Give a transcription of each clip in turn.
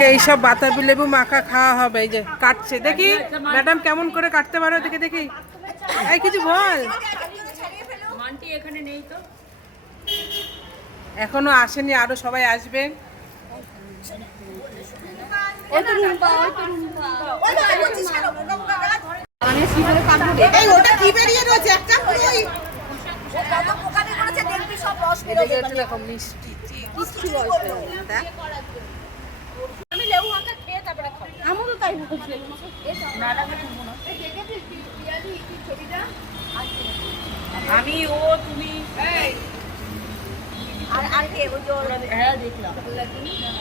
আজকে এইসব বাতাবি লেবু মাখা খাওয়া হবে। এই যে কাটছে, দেখি ম্যাডাম কেমন করে কাটতে পারো, দেখে দেখি। এই কিছু বল। এখনো আসেনি, আরো সবাই আসবে। আমি ও তুমি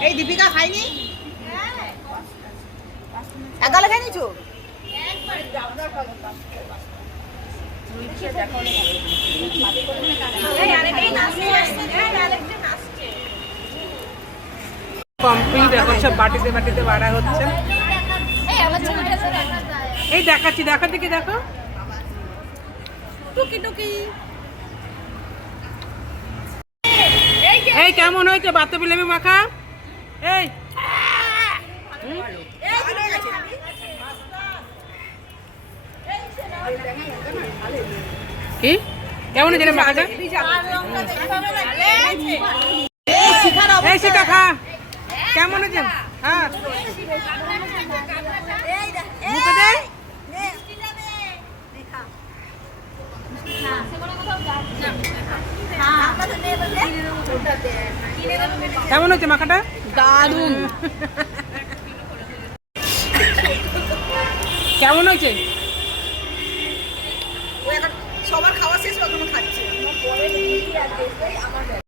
এই দীপিকা খাইনি, একালে খাইনি চো কমপ্লিট, এখন সব বাটিতে বাটিতে বাড়া হচ্ছে। এই দেখাচ্ছি, দেখো দেখি, দেখো টুকি টুকি। এই কেমন হয়েছে বাতাবি লেবু মাখা? এই কি কেমন হয়েছে মাখাটা? এই শিখা খা, কেমন হয়েছে? হ্যাঁ মুখে দে। কেমন হয়েছে মাখাটা? দারুণ। কেমন হয়েছে? সবার খাওয়া শেষ, এখনো খাচ্ছে।